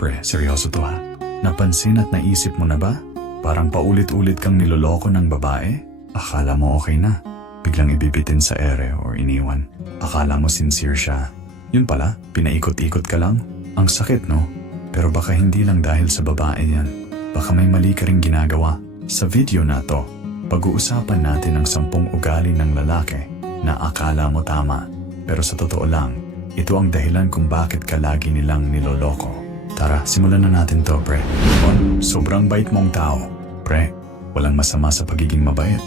Pre, seryoso to ha? Napansin at naisip mo na ba? Parang paulit-ulit kang niloloko ng babae? Akala mo okay na. Biglang ibibitin sa ere or iniwan. Akala mo sincere siya. Yun pala, pinaikot-ikot ka lang. Ang sakit no? Pero baka hindi lang dahil sa babae yan. Baka may mali ka rin ginagawa. Sa video na to, pag-uusapan natin ang sampung ugali ng lalaki na akala mo tama. Pero sa totoo lang, ito ang dahilan kung bakit ka lagi nilang niloloko. Tara, simulan na natin to, pre. One, sobrang bait mong tao. Pre, walang masama sa pagiging mabait.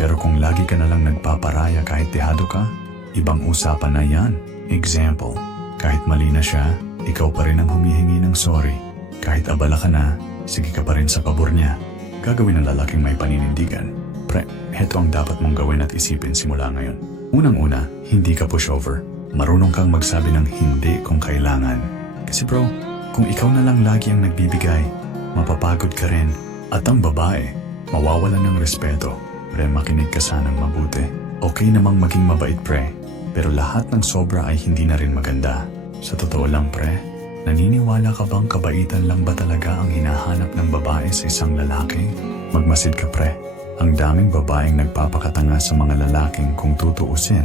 Pero kung lagi ka na lang nagpaparaya kahit tihado ka, ibang usapan na yan. Example, kahit mali na siya, ikaw pa rin ang humihingi ng sorry. Kahit abala ka na, sige ka pa rin sa pabor niya. Gagawin ng lalaking may paninindigan. Pre, heto ang dapat mong gawin at isipin simula ngayon. Unang-una, hindi ka pushover. Marunong kang magsabi ng hindi kung kailangan. Kasi bro, kung ikaw na lang lagi ang nagbibigay, mapapagod ka rin. At ang babae, mawawala ng respeto. Pre, makinig ka sanang mabuti. Okay namang maging mabait pre, pero lahat ng sobra ay hindi na rin maganda. Sa totoo lang pre, naniniwala ka bang kabaitan lang ba talaga ang hinahanap ng babae sa isang lalaki? Magmasid ka pre, ang daming babaeng nagpapakatanga sa mga lalaking kung tutuusin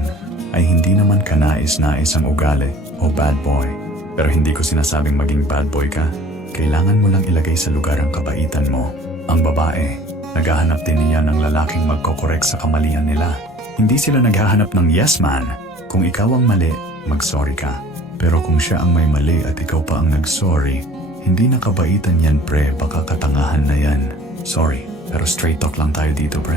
ay hindi naman kanais-nais ang ugali o bad boy. Pero hindi ko sinasabing maging bad boy ka. Kailangan mo lang ilagay sa lugar ang kabaitan mo. Ang babae, naghahanap din niya ng lalaking magkokorek sa kamalian nila. Hindi sila naghahanap ng yes man. Kung ikaw ang mali, mag-sorry ka. Pero kung siya ang may mali at ikaw pa ang nag-sorry, hindi na kabaitan yan pre, baka katangahan na yan. Sorry, pero straight talk lang tayo dito pre.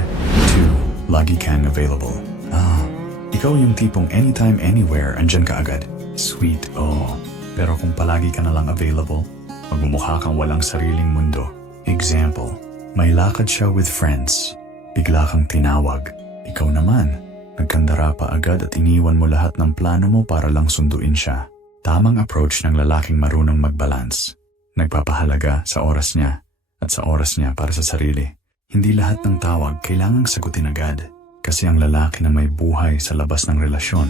2. Lagi kang available. Ah, ikaw yung tipong anytime, anywhere, andyan ka agad. Sweet, oh. Pero kung palagi ka na lang available, magmumukha kang walang sariling mundo. Example, may lakad siya with friends. Bigla kang tinawag. Ikaw naman, nagkandara pa agad at iniwan mo lahat ng plano mo para lang sunduin siya. Tamang approach ng lalaking marunong mag-balance. Nagpapahalaga sa oras niya at sa oras niya para sa sarili. Hindi lahat ng tawag kailangang sagutin agad. Kasi ang lalaki na may buhay sa labas ng relasyon,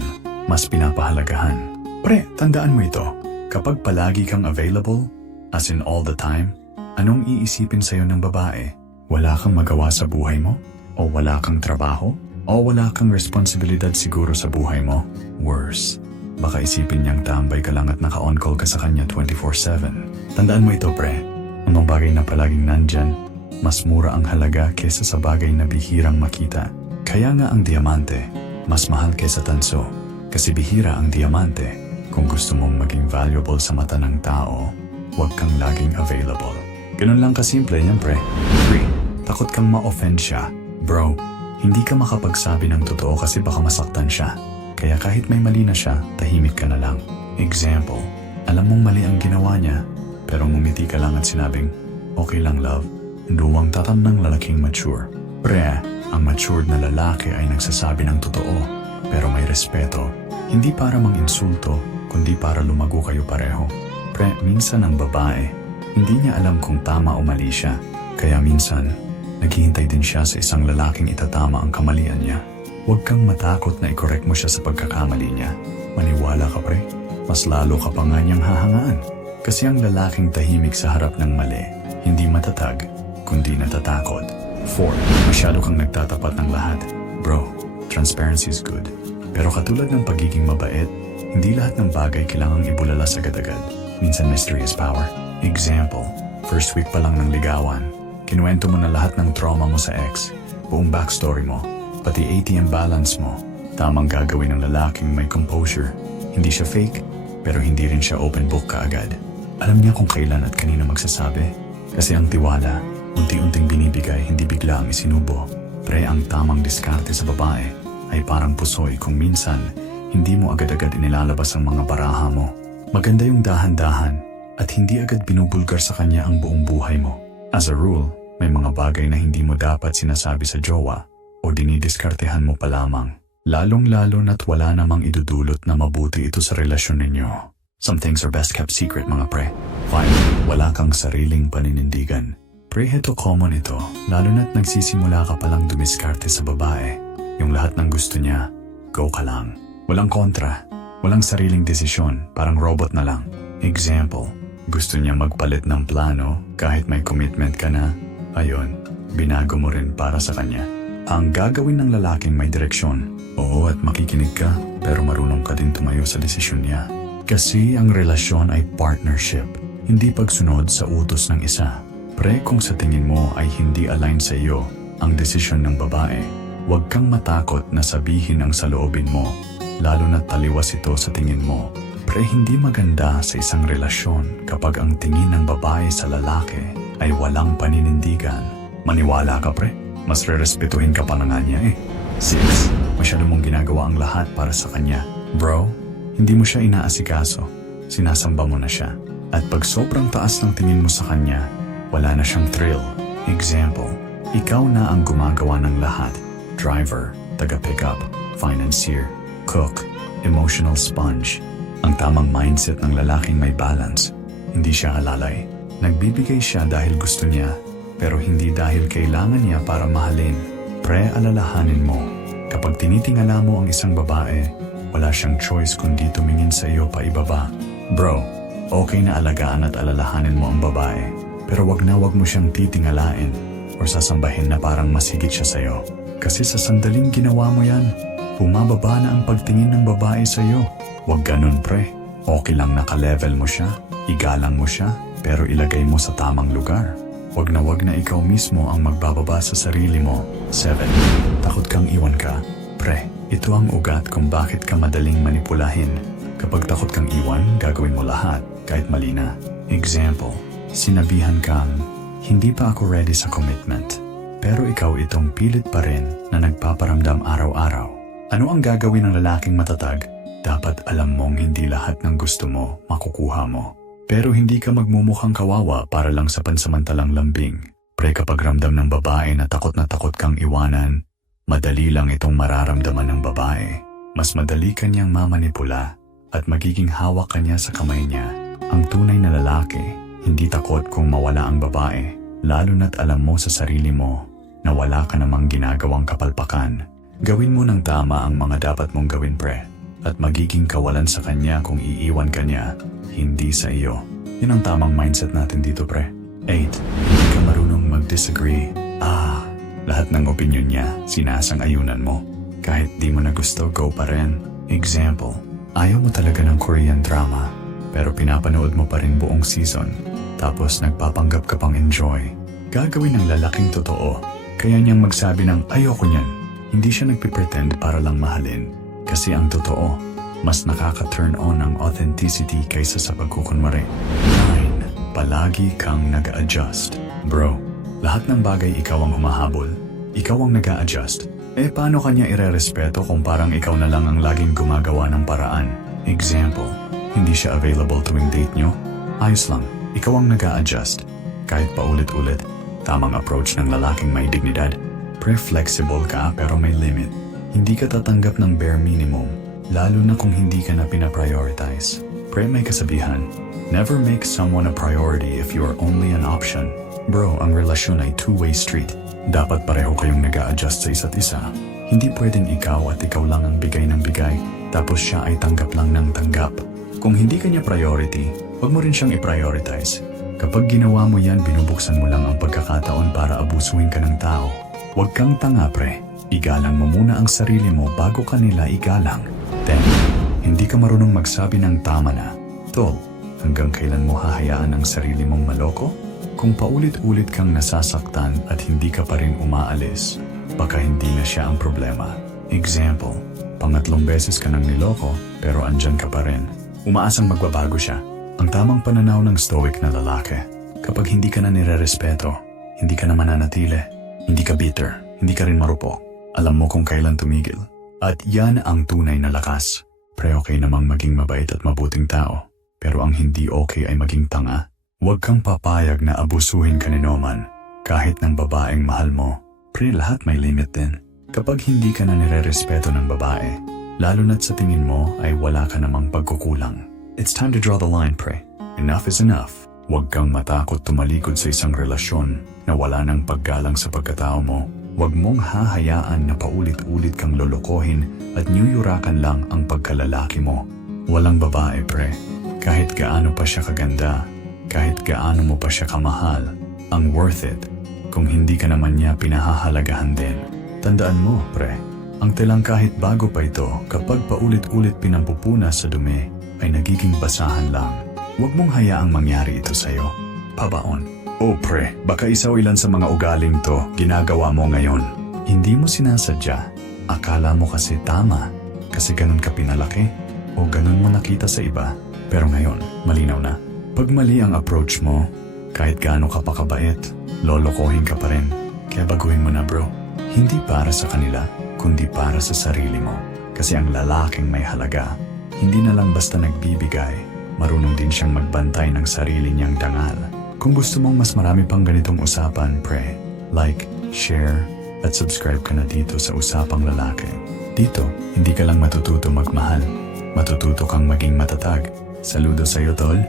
mas pinapahalagahan. Pre, tandaan mo ito. Kapag palagi kang available, as in all the time, anong iisipin sa'yo ng babae? Wala kang magawa sa buhay mo? O wala kang trabaho? O wala kang responsibilidad siguro sa buhay mo? Worse, baka isipin niyang tambay ka lang at naka-on call ka sa kanya 24-7. Tandaan mo ito, pre. Ang mga bagay na palaging nandyan, mas mura ang halaga kesa sa bagay na bihirang makita. Kaya nga ang diamante, mas mahal kesa tanso. Kasi bihira ang diamante. Kung gusto mong maging valuable sa mata ng tao, huwag kang laging available. Ganun lang kasimple yan, pre. 3. Takot kang ma-offend siya. Bro, hindi ka makapagsabi ng totoo kasi baka masaktan siya. Kaya kahit may mali na siya, tahimik ka na lang. Example, alam mong mali ang ginawa niya, pero ngumiti ka lang at sinabing, okay lang love. Duwang tatam ng lalaking mature. Pre, ang matured na lalaki ay nagsasabi ng totoo, pero may respeto. Hindi para mang-insulto, kundi para lumago kayo pareho. Pre, minsan ang babae, hindi niya alam kung tama o mali siya. Kaya minsan, naghihintay din siya sa isang lalaking itatama ang kamalian niya. Huwag kang matakot na i-correct mo siya sa pagkakamali niya. Maniwala ka pre, mas lalo ka pa nga niyang hahangaan. Kasi ang lalaking tahimik sa harap ng mali, hindi matatag, kundi natatakot. 4. Masyado kang nagtatapat ng lahat. Bro, transparency is good. Pero katulad ng pagiging mabait, hindi lahat ng bagay kailangang ibulala sa agad-agad. Minsan mystery is power. Example, first week pa lang ng ligawan, kinuwento mo na lahat ng trauma mo sa ex, buong backstory mo, pati ATM balance mo. Tamang gagawin ng lalaking may composure. Hindi siya fake, pero hindi rin siya open book kaagad. Alam niya kung kailan at kanino magsasabi. Kasi ang tiwala, unti-unting binibigay, hindi bigla ang isinubo. Pre ang tamang diskarte sa babae ay parang pusoy kung minsan hindi mo agad-agad inilalabas ang mga baraha mo. Maganda yung dahan-dahan at hindi agad binubulgar sa kanya ang buong buhay mo. As a rule, may mga bagay na hindi mo dapat sinasabi sa jowa o dinidiskartehan mo pa lamang. Lalong-lalo na't wala namang idudulot na mabuti ito sa relasyon ninyo. Some things are best kept secret mga pre. 5. Wala kang sariling paninindigan. Pre, heto common ito, lalo na't nagsisimula ka palang dumiskarte sa babae. Yung lahat ng gusto niya, go ka lang. Walang kontra, walang sariling desisyon, parang robot na lang. Example, Gusto niya magpalit ng plano kahit may commitment ka na. Ayon, binago mo rin para sa kanya. Ang gagawin ng lalaking may direksyon. Oo at makikinig ka, pero marunong ka din tumayo sa desisyon niya. Kasi ang relasyon ay partnership, hindi pagsunod sa utos ng isa. Pre, kung sa tingin mo ay hindi align sa iyo ang desisyon ng babae, huwag kang matakot na sabihin ang saloobin mo, lalo na taliwas ito sa tingin mo. Pre, hindi maganda sa isang relasyon kapag ang tingin ng babae sa lalaki ay walang paninindigan. Maniwala ka, pre. Mas rerespetuhin ka pa na nga niya eh. 6. Masyado mong ginagawa ang lahat para sa kanya. Bro, hindi mo siya inaasikaso. Sinasamba mo na siya. At pag sobrang taas ng tingin mo sa kanya, wala na siyang thrill. Example, ikaw na ang gumagawa ng lahat. Driver, taga-pickup, financier, cook, emotional sponge. Ang tamang mindset ng lalaking may balance. Hindi siya halalay. Nagbibigay siya dahil gusto niya, pero hindi dahil kailangan niya para mahalin. Pre-alalahanin mo, kapag tinitingala mo ang isang babae, wala siyang choice kundi tumingin sa iyo pa ibaba. Bro, okay na alagaan at alalahanin mo ang babae, pero wag na wag mo siyang titingalain or sasambahin na parang mas higit siya sa'yo. Kasi sa sandaling ginawa mo yan, bumababa na ang pagtingin ng babae sa'yo. Wag ganun pre, okay lang naka-level mo siya, igalang mo siya, pero ilagay mo sa tamang lugar. Wag na wag na ikaw mismo ang magbababa sa sarili mo. 7. Takot kang iwan ka. Pre, ito ang ugat kung bakit ka madaling manipulahin. Kapag takot kang iwan, gagawin mo lahat, kahit mali na. Example, sinabihan kang, hindi pa ako ready sa commitment. Pero ikaw itong pilit pa rin na nagpaparamdam araw-araw. Ano ang gagawin ng lalaking matatag? Dapat alam mong hindi lahat ng gusto mo makukuha mo. Pero hindi ka magmumukhang kawawa para lang sa pansamantalang lambing. Pre kapag ramdam ng babae na takot na takot kang iwanan, madali lang itong mararamdaman ng babae. Mas madali kanyang mamanipula at magiging hawak kanya sa kamay niya. Ang tunay na lalaki, hindi takot kung mawala ang babae, lalo na't alam mo sa sarili mo na wala ka namang ginagawang kapalpakan. Gawin mo ng tama ang mga dapat mong gawin pre at magiging kawalan sa kanya kung iiwan ka niya, hindi sa iyo. Yun ang tamang mindset natin dito pre. 8. Hindi ka marunong mag-disagree. Ah, lahat ng opinion niya, sinasang-ayunan mo. Kahit di mo na gusto, go pa rin. Example, ayaw mo talaga ng Korean drama, pero pinapanood mo pa rin buong season. Tapos nagpapanggap ka pang enjoy. Gagawin ng lalaking totoo, kaya niyang magsabi ng ayoko niyan. Hindi siya nagpipretend para lang mahalin. Kasi ang totoo, mas nakaka-turn on ang authenticity kaysa sa pagkukunwari. 9. Palagi kang nag-adjust. Bro, lahat ng bagay ikaw ang humahabol. Ikaw ang nag adjust Eh paano kanya irerespeto kung parang ikaw na lang ang laging gumagawa ng paraan? Example, hindi siya available tuwing date nyo? Ayos lang, ikaw ang nag adjust Kahit paulit-ulit, tamang approach ng lalaking may dignidad. Pre-flexible ka pero may limit. Hindi ka tatanggap ng bare minimum, lalo na kung hindi ka na pinaprioritize. Pre may kasabihan, never make someone a priority if you are only an option. Bro, ang relasyon ay two-way street. Dapat pareho kayong nag adjust sa isa't isa. Hindi pwedeng ikaw at ikaw lang ang bigay ng bigay, tapos siya ay tanggap lang ng tanggap. Kung hindi kanya priority, huwag mo rin siyang i-prioritize. Kapag ginawa mo yan, binubuksan mo lang ang pagkakataon para abusuhin ka ng tao. Huwag kang tanga, pre. Igalang mo muna ang sarili mo bago ka nila igalang. Then, hindi ka marunong magsabi ng tama na. Tol, hanggang kailan mo hahayaan ang sarili mong maloko? Kung paulit-ulit kang nasasaktan at hindi ka pa rin umaalis, baka hindi na siya ang problema. Example, pangatlong beses ka nang niloko pero andyan ka pa rin. Umaasang magbabago siya. Ang tamang pananaw ng stoic na lalaki. Kapag hindi ka na nirerespeto, hindi ka na mananatili, hindi ka bitter, hindi ka rin marupok, alam mo kung kailan tumigil. At yan ang tunay na lakas. Pre okay namang maging mabait at mabuting tao. Pero ang hindi okay ay maging tanga. Huwag kang papayag na abusuhin ka ni Noman. Kahit ng babaeng mahal mo. Pre lahat may limit din. Kapag hindi ka na nirerespeto ng babae, lalo na't sa tingin mo ay wala ka namang pagkukulang. It's time to draw the line, pre. Enough is enough. Huwag kang matakot tumalikod sa isang relasyon na wala ng paggalang sa pagkatao mo Huwag mong hahayaan na paulit-ulit kang lolokohin at niyuyurakan lang ang pagkalalaki mo. Walang babae, pre. Kahit gaano pa siya kaganda, kahit gaano mo pa siya kamahal, ang worth it kung hindi ka naman niya pinahahalagahan din. Tandaan mo, pre, ang telang kahit bago pa ito kapag paulit-ulit pinampupuna sa dumi ay nagiging basahan lang. Huwag mong hayaang mangyari ito sa'yo. Pabaon. Oh pre, baka isa o ilan sa mga ugaling to ginagawa mo ngayon. Hindi mo sinasadya. Akala mo kasi tama. Kasi ganun ka pinalaki. O ganun mo nakita sa iba. Pero ngayon, malinaw na. Pag mali ang approach mo, kahit gaano ka pa kabait, lolokohin ka pa rin. Kaya baguhin mo na bro. Hindi para sa kanila, kundi para sa sarili mo. Kasi ang lalaking may halaga, hindi na lang basta nagbibigay, marunong din siyang magbantay ng sarili niyang dangal. Kung gusto mong mas marami pang ganitong usapan, pre, like, share, at subscribe ka na dito sa Usapang Lalaki. Dito, hindi ka lang matututo magmahal, matututo kang maging matatag. Saludo sa'yo, tol.